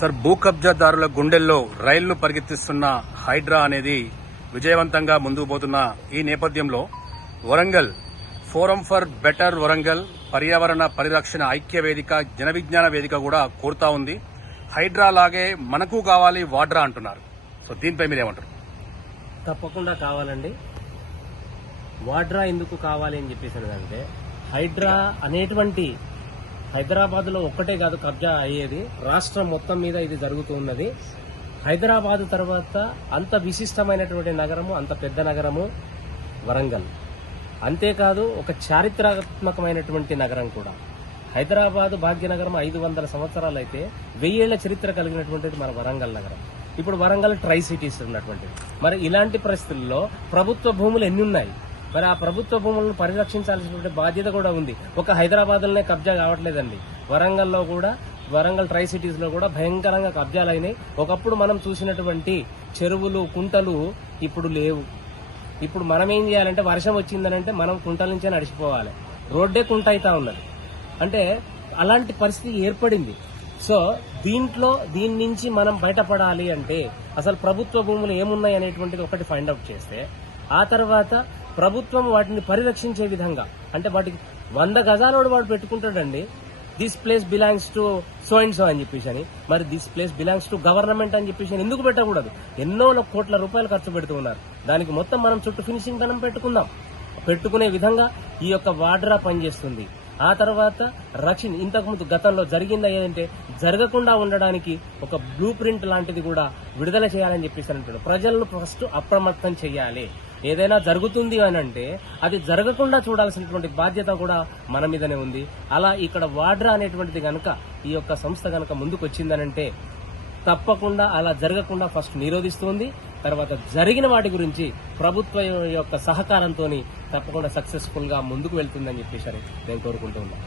Sir, భూ కబ్జాదారుల గుండెల్లో రైళ్లు పరిగెత్తిస్తున్న హైడ్రా అనేది విజయవంతంగా ముందుకు పోతున్న ఈ నేపథ్యంలో Warangal forum for better Warangal పర్యావరణ పరిరక్షణ ఐక్య వేదిక జన విజ్ఞాన వేదిక కూడా కోరుతా ఉంది. హైడ్రా లాగే మనకు కావాలి వాడ్రా అంటున్నారు. సో దీనిపై మీరేమంటారు? తప్పకుండా కావాలండి. వాడ్రా ఎందుకు కావాలి అని చెప్పేసినదంటే, హైడ్రా అనేటువంటి హైదరాబాద్ లో ఒక్కటే కాదు కబ్జా అయ్యేది, రాష్ట్రం మొత్తం మీద ఇది జరుగుతూ ఉన్నది. హైదరాబాద్ తర్వాత అంత విశిష్టమైనటువంటి నగరము, అంత పెద్ద నగరము వరంగల్. అంతేకాదు ఒక చారిత్రాత్మకమైనటువంటి నగరం కూడా. హైదరాబాద్ భాగ్యనగరం 500 సంవత్సరాలు అయితే 1000 ఏళ్ల చరిత్ర కలిగినటువంటిది మన వరంగల్ నగరం. ఇప్పుడు వరంగల్ ట్రై సిటీస్ ఉన్నటువంటిది. మరి ఇలాంటి పరిస్థితుల్లో ప్రభుత్వ భూములు ఎన్ని ఉన్నాయి? మరి ఆ ప్రభుత్వ భూములను పరిరక్షించాల్సినటువంటి బాధ్యత కూడా ఉంది. ఒక హైదరాబాద్ లోనే కబ్జా కావట్లేదండి, వరంగల్లో కూడా, వరంగల్ ట్రై సిటీస్ లో కూడా భయంకరంగా కబ్జాలు అయినాయి. ఒకప్పుడు మనం చూసినటువంటి చెరువులు, కుంటలు ఇప్పుడు లేవు. ఇప్పుడు మనం ఏం చేయాలంటే, వర్షం వచ్చిందనంటే మనం కుంటల నుంచే నడిచిపోవాలి, రోడ్డే కుంట అయితా ఉన్నది. అంటే అలాంటి పరిస్థితి ఏర్పడింది. సో దీని నుంచి మనం బయటపడాలి అంటే అసలు ప్రభుత్వ భూములు ఏమున్నాయి అనేటువంటిది ఒకటి ఫైండ్ అవుట్ చేస్తే, ఆ తర్వాత ప్రభుత్వం వాటిని పరిరక్షించే విధంగా, అంటే వాటికి 100 గజాలోడు వాడు పెట్టుకుంటాడండి, this place belongs to so and so అని చెప్పేసి అని. మరి this place belongs to government అని చెప్పేసి ఎందుకు పెట్టకూడదు? ఎన్నో కోట్ల రూపాయలు ఖర్చు పెడుతున్నారు. దానికి మొత్తం మనం చుట్టూ ఫినిషింగ్ ధనం పెట్టుకునే విధంగా ఈ యొక్క వాడ్రా పనిచేస్తుంది. ఆ తర్వాత రక్షణ, ఇంతకుముందు గతంలో జరిగింది ఏంటంటే, జరగకుండా ఉండడానికి ఒక బ్లూ ప్రింట్ లాంటిది కూడా విడుదల చేయాలని చెప్పేసి అంటాడు. ప్రజలను ఫస్ట్ అప్రమత్తం చేయాలి. ఏదైనా జరుగుతుంది అని అంటే అది జరగకుండా చూడాల్సినటువంటి బాధ్యత కూడా మన మీదనే ఉంది. అలా ఇక్కడ వాడ్రా అనేటువంటిది గనక, ఈ యొక్క సంస్థ గనక ముందుకు వచ్చిందనంటే తప్పకుండా అలా జరగకుండా ఫస్ట్ నిరోధిస్తుంది. తర్వాత జరిగిన వాటి గురించి ప్రభుత్వం యొక్క సహకారంతో తప్పకుండా సక్సెస్ఫుల్ గా ముందుకు వెళ్తుందని చెప్పేసి నేను కోరుకుంటూ ఉన్నాను.